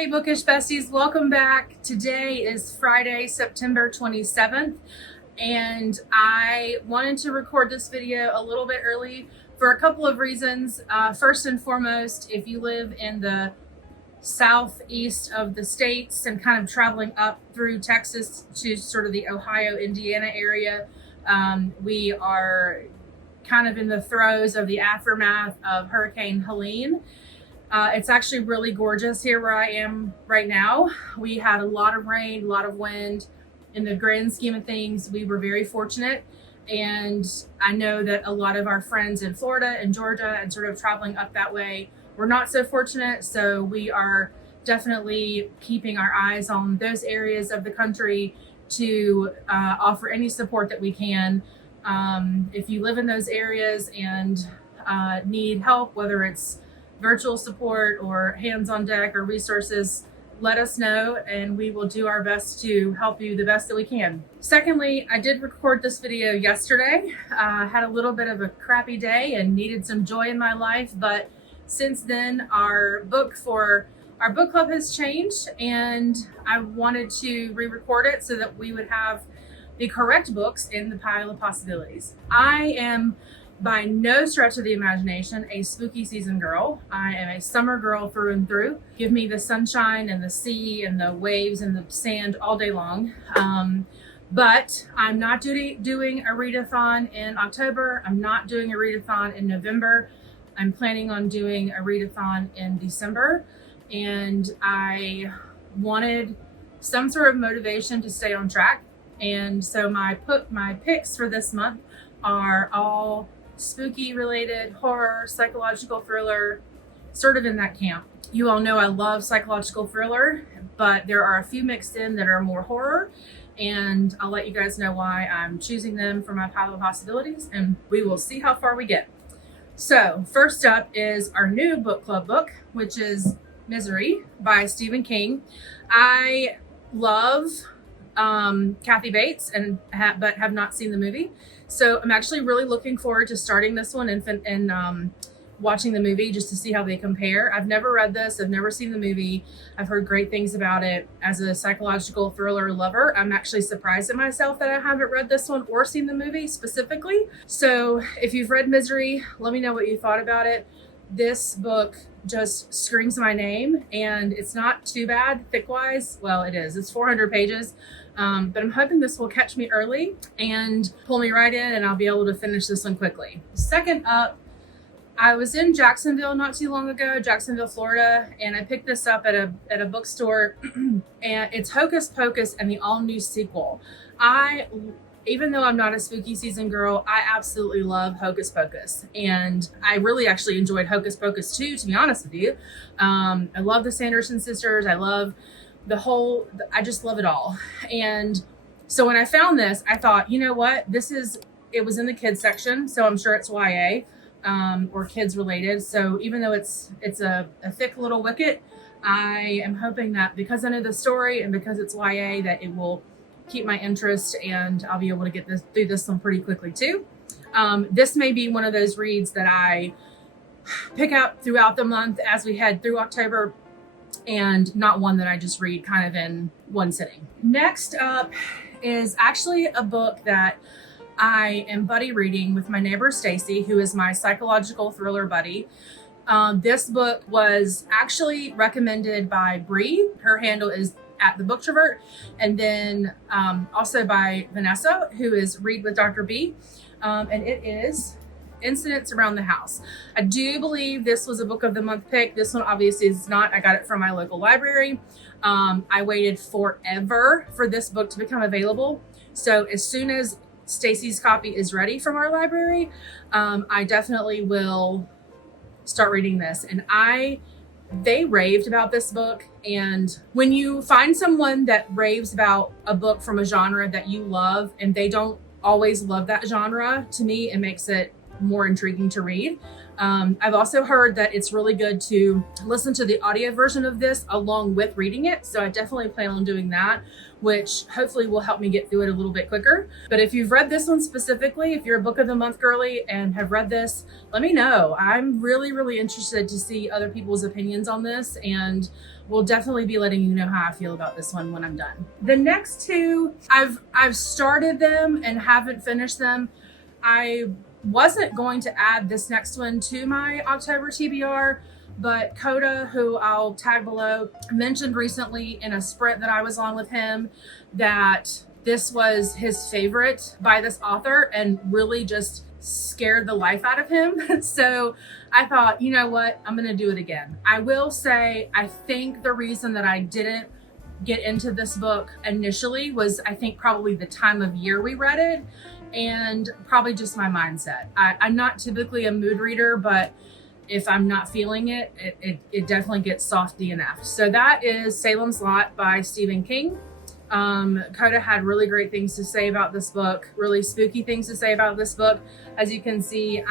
Hey Bookish Besties, welcome back. Today is Friday, September 27th, and I wanted to record this video a little bit early for a couple of reasons. First and foremost, if you live in the southeast of the states and kind of traveling up through Texas to sort of the Ohio, Indiana area, we are kind of in the throes of the aftermath of Hurricane Helene. It's actually really gorgeous here where I am right now. We had a lot of rain, a lot of wind. In the grand scheme of things, we were very fortunate. And I know that a lot of our friends in Florida and Georgia and sort of traveling up that way were not so fortunate. So we are definitely keeping our eyes on those areas of the country to offer any support that we can. If you live in those areas and need help, whether it's virtual support or hands on deck or resources, let us know and we will do our best to help you the best that we can. Secondly, I did record this video yesterday. Had a little bit of a crappy day and needed some joy in my life, but since then our book club has changed and I wanted to re-record it so that we would have the correct books in the pile of possibilities. I am by no stretch of the imagination a spooky season girl. I am a summer girl through and through. Give me the sunshine and the sea and the waves and the sand all day long. But I'm not doing a readathon in October. I'm not doing a readathon in November. I'm planning on doing a readathon in December. And I wanted some sort of motivation to stay on track. And so my picks for this month are all spooky related, horror, psychological thriller, sort of in that camp. You all know I love psychological thriller, but there are a few mixed in that are more horror, and I'll let you guys know why I'm choosing them for my pile of possibilities, and we will see how far we get. So first up is our new book club book, which is Misery by Stephen King. I love Kathy Bates but have not seen the movie. So I'm actually really looking forward to starting this one and watching the movie just to see how they compare. I've never read this. I've never seen the movie. I've heard great things about it. As a psychological thriller lover, I'm actually surprised at myself that I haven't read this one or seen the movie specifically. So if you've read Misery, let me know what you thought about it. This book just screams my name, and it's not too bad thick-wise. Well, it is. It's 400 pages. But I'm hoping this will catch me early and pull me right in, and I'll be able to finish this one quickly. Second up, I was in Jacksonville not too long ago, Jacksonville, Florida, and I picked this up at a bookstore, and it's Hocus Pocus and the all-new sequel. Even though I'm not a spooky season girl, I absolutely love Hocus Pocus. And I really actually enjoyed Hocus Pocus 2, to be honest with you. I love the Sanderson sisters. I love I just love it all. And so when I found this, I thought, you know what, it was in the kids section, so I'm sure it's YA or kids related. So even though it's a thick little wicket, I am hoping that because I know the story and because it's YA, that it will keep my interest and I'll be able to get through this one pretty quickly too. This may be one of those reads that I pick out throughout the month as we head through October, and not one that I just read kind of in one sitting. Next up is actually a book that I am buddy reading with my neighbor Stacy, who is my psychological thriller buddy. This book was actually recommended by Bree. Her handle is @thebooktrovert, and then also by Vanessa, who is Read with Dr. B, and it is Incidents Around the House. I do believe this was a book of the month pick. This one obviously is not. I got it from my local library. I waited forever for this book to become available. So as soon as Stacy's copy is ready from our library, I definitely will start reading this. And they raved about this book. And when you find someone that raves about a book from a genre that you love and they don't always love that genre, to me, it makes it more intriguing to read. I've also heard that it's really good to listen to the audio version of this along with reading it. So I definitely plan on doing that, which hopefully will help me get through it a little bit quicker. But if you've read this one specifically, if you're a book of the month girly and have read this, let me know. I'm really, really interested to see other people's opinions on this, and we'll definitely be letting you know how I feel about this one when I'm done. The next two, I've started them and haven't finished them. I wasn't going to add this next one to my October TBR, but Koda, who I'll tag below, mentioned recently in a sprint that I was on with him that this was his favorite by this author and really just scared the life out of him. So I thought, you know what, I'm gonna do it again. I will say, I think the reason that I didn't get into this book initially was, I think, probably the time of year we read it and probably just my mindset. I'm not typically a mood reader, but if I'm not feeling it, it definitely gets soft DNF. So that is Salem's Lot by Stephen King. Koda had really great things to say about this book, really spooky things to say about this book. As you can see,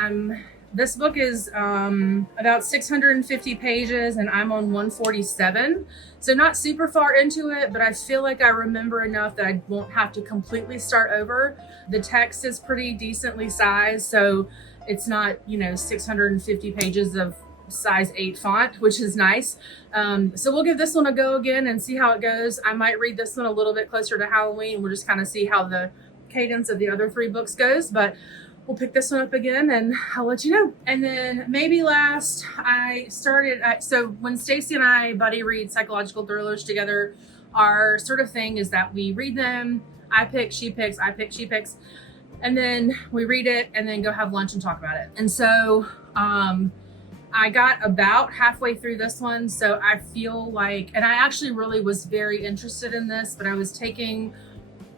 this book is about 650 pages and I'm on 147. So not super far into it, but I feel like I remember enough that I won't have to completely start over. The text is pretty decently sized, so it's not, 650 pages of size 8 font, which is nice. So we'll give this one a go again and see how it goes. I might read this one a little bit closer to Halloween. We'll just kind of see how the cadence of the other 3 books goes, but we'll pick this one up again and I'll let you know. And then maybe last, I started, so when Stacy and I buddy read psychological thrillers together, our sort of thing is that we read them, I pick, she picks, I pick, she picks, and then we read it and then go have lunch and talk about it. And so I got about halfway through this one, so I feel like, and I actually really was very interested in this, but I was taking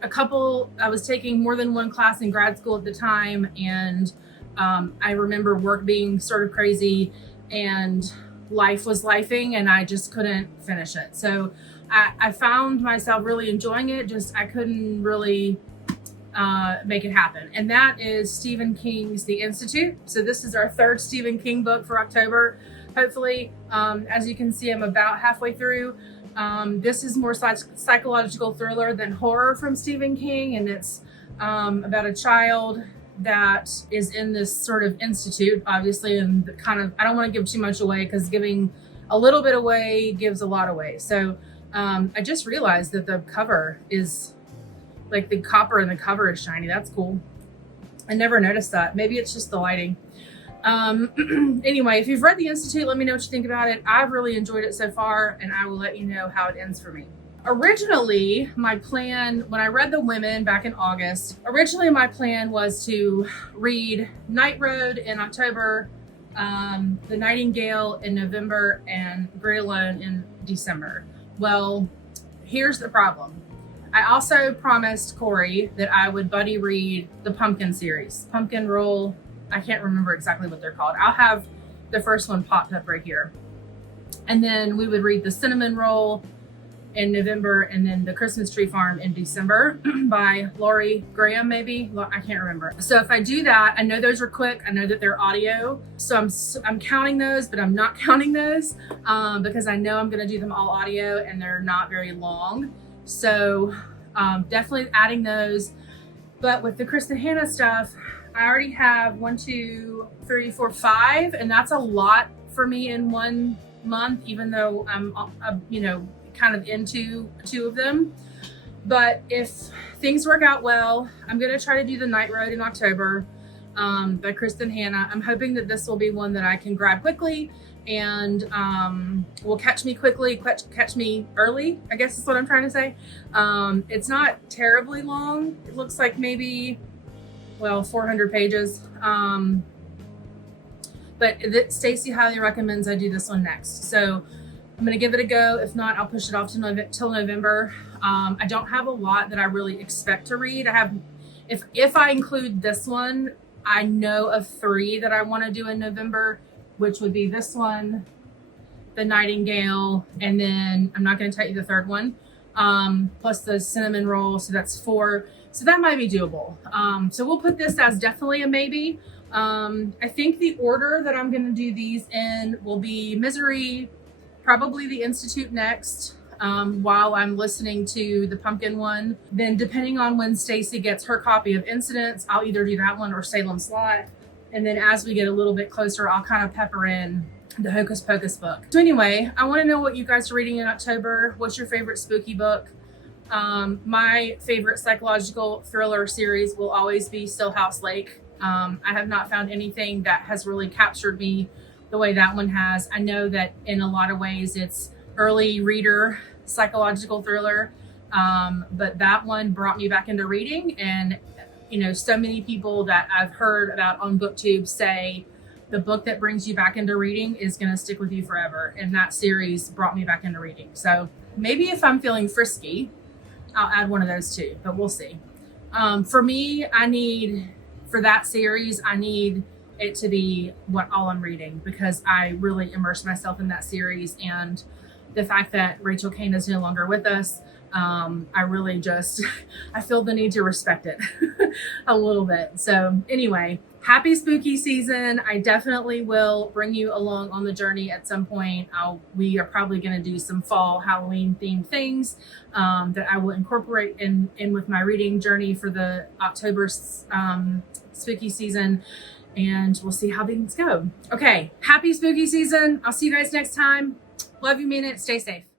more than one class in grad school at the time, and I remember work being sort of crazy and life was lifing and I just couldn't finish it. So I found myself really enjoying it, just I couldn't really make it happen. And that is Stephen King's The Institute. So this is our 3rd Stephen King book for October. Hopefully, as you can see, I'm about halfway through. This is more psychological thriller than horror from Stephen King, and it's about a child that is in this sort of institute, obviously, and kind of, I don't want to give too much away because giving a little bit away gives a lot away. So I just realized that the cover is like the copper in the cover is shiny. That's cool. I never noticed that. Maybe it's just the lighting. Anyway, if you've read The Institute, let me know what you think about it. I've really enjoyed it so far, and I will let you know how it ends for me. Originally, my plan, when I read The Women back in August, originally my plan was to read Night Road in October, The Nightingale in November, and Great Alone in December. Well, here's the problem. I also promised Corey that I would buddy read the Pumpkin series. Pumpkin Roll, I can't remember exactly what they're called. I'll have the first one popped up right here. And then we would read the Cinnamon Roll in November, and then the Christmas Tree Farm in December by Laurie Graham, maybe. I can't remember. So if I do that, I know those are quick. I know that they're audio. So I'm counting those, but I'm not counting those because I know I'm gonna do them all audio and they're not very long. So definitely adding those. But with the Kristen Hanna stuff, I already have 1, 2, 3, 4, 5, and that's a lot for me in 1 month, even though I'm, kind of into 2 of them. But if things work out well, I'm gonna try to do The Night Road in October by Kristen Hanna. I'm hoping that this will be one that I can grab quickly and will catch me quickly, catch me early, I guess is what I'm trying to say. It's not terribly long. It looks like maybe, 400 pages. But Stacy highly recommends I do this one next. So I'm gonna give it a go. If not, I'll push it off till November. I don't have a lot that I really expect to read. I have, if I include this one, I know of 3 that I wanna do in November, which would be this one, The Nightingale, and then I'm not gonna tell you the 3rd one, plus the Cinnamon Roll, so that's 4. So that might be doable. So we'll put this as definitely a maybe. I think the order that I'm going to do these in will be Misery, probably the Institute next, while I'm listening to the Pumpkin one. Then depending on when Stacy gets her copy of Incidents, I'll either do that one or Salem Slot. And then as we get a little bit closer, I'll kind of pepper in the Hocus Pocus book. So anyway, I want to know what you guys are reading in October. What's your favorite spooky book? My favorite psychological thriller series will always be Still House Lake. I have not found anything that has really captured me the way that one has. I know that in a lot of ways it's early reader psychological thriller, but that one brought me back into reading. And you know, so many people that I've heard about on BookTube say the book that brings you back into reading is going to stick with you forever. And that series brought me back into reading. So maybe if I'm feeling frisky, I'll add one of those too, but we'll see. For me, for that series, I need it to be what all I'm reading, because I really immerse myself in that series. And the fact that Rachel Kane is no longer with us, I really just, I feel the need to respect it a little bit. So anyway, happy spooky season. I definitely will bring you along on the journey at some point. We are probably going to do some fall Halloween themed things that I will incorporate in with my reading journey for the October spooky season. And we'll see how things go. Okay, happy spooky season. I'll see you guys next time. Love you, mean it. Stay safe.